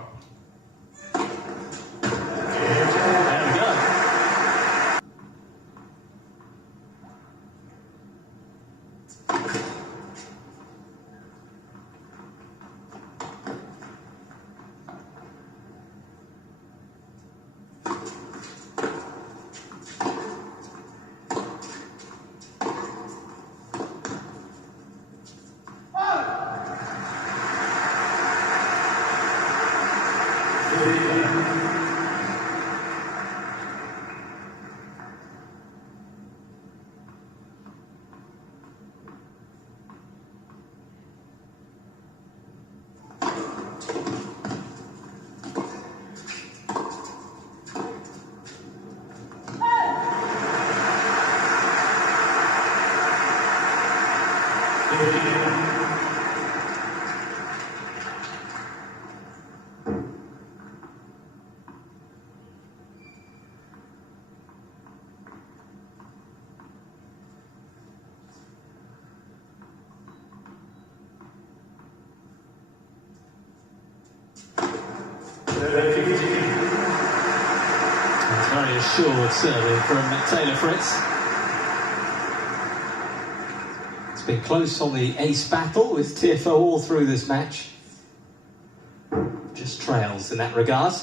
It's very assured serving from Taylor Fritz. It's been close on the ace battle with Tiafoe all through this match. Just trails in that regard.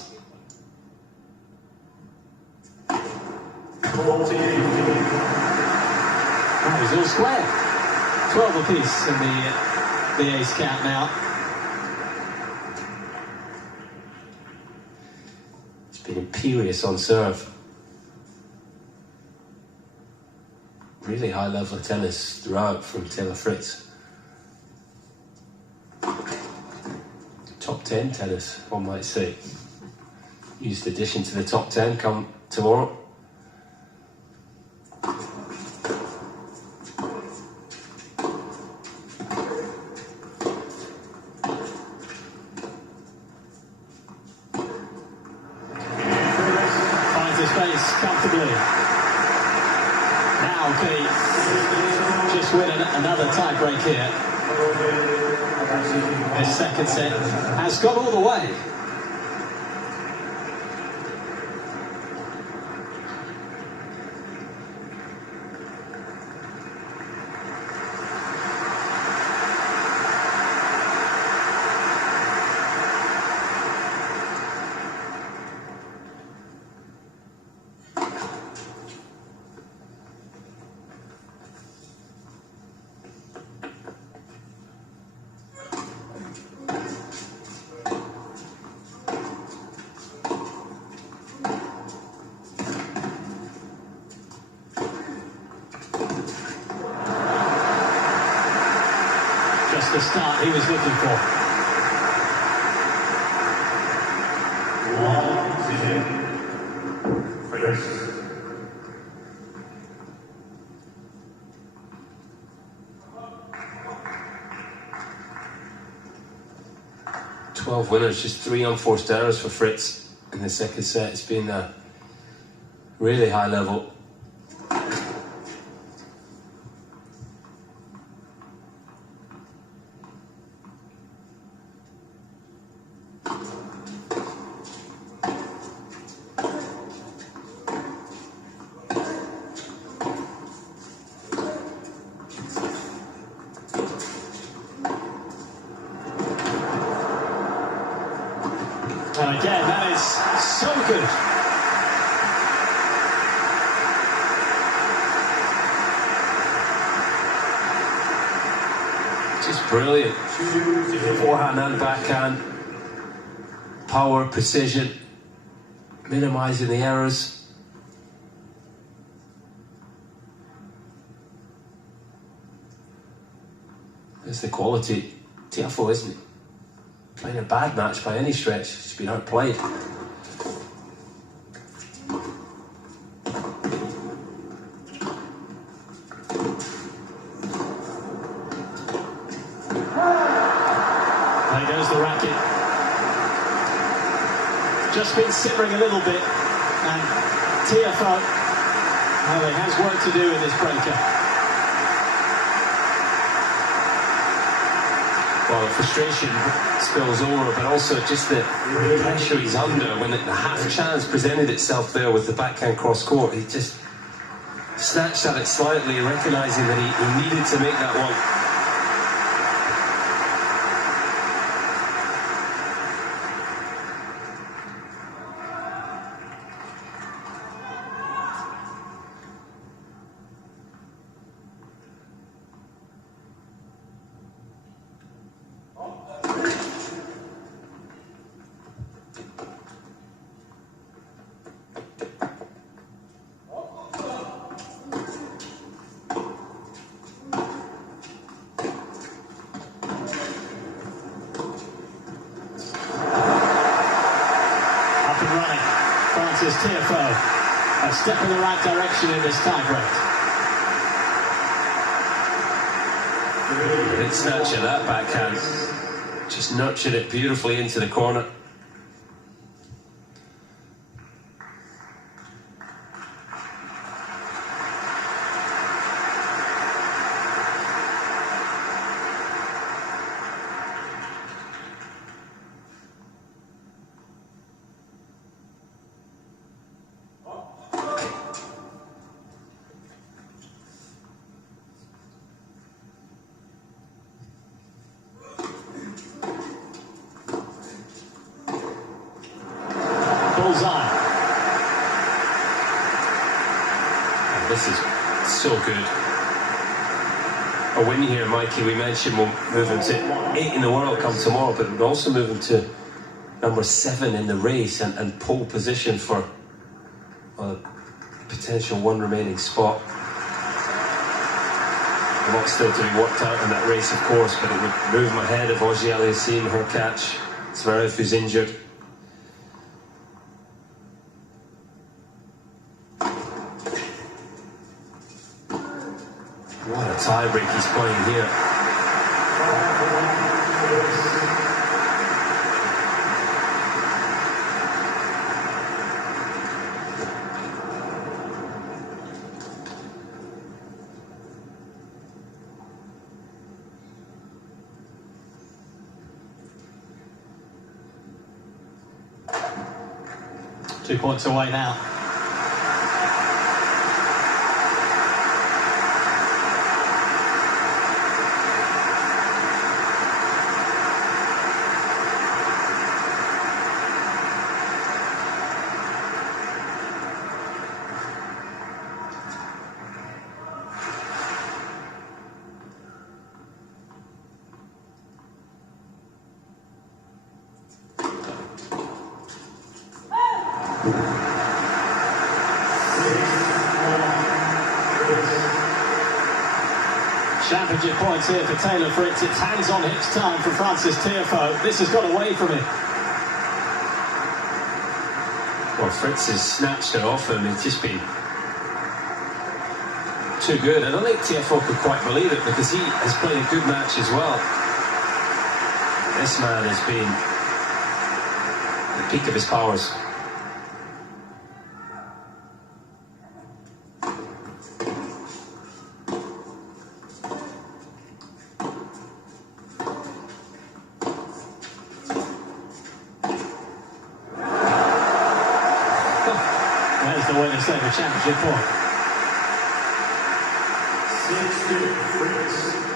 Oh, he's all square. 12 apiece in the ace count now. It's been imperious on serve. Really high level of tennis throughout from Taylor Fritz. Top 10 tennis, one might say. Used addition to the top 10 come tomorrow. Finds his space comfortably. Now can he just win another tie break here? His second set has got all the way. Just the start he was looking for. Fritz. 12 winners, just 3 unforced errors for Fritz in the second set. It's been really high level. And again, that is so good. Just brilliant. Forehand and backhand. Power, precision, minimising the errors. There's the quality. Tiafoe isn't playing a bad match by any stretch. He's been outplayed. There goes the racket. Just been simmering a little bit, and Tiafoe, well, he has work to do in this breaker. Well, the frustration spills over, but also just the pressure he's under when the half chance presented itself there with the backhand cross court. He just snatched at it slightly, recognising that he needed to make that one. Tiafoe, a step in the right direction in this tiebreak. Didn't snatch at that backhand, just nurtured it beautifully into the corner. Bullseye. Oh, this is so good. a win here, Mikey. We mentioned we'll move him to 8 in the world come tomorrow, but we'll also move him to number 7 in the race and pole position for a potential 1 remaining spot. A lot still to be worked out in that race, of course, but it would move him ahead of Ogier Aliassime, her catch. Zverev, who's injured. What a tie-break he's playing here. 2 points away now. Championship points here for Taylor Fritz. It's hands on hips time for Francis Tiafoe. This has got away from him. Well, Fritz has snatched it off him. It's just been too good. I don't think Tiafoe could quite believe it because he has played a good match as well. This man has been at the peak of his powers. There's the winner, save a championship point. 6-2, Fritz.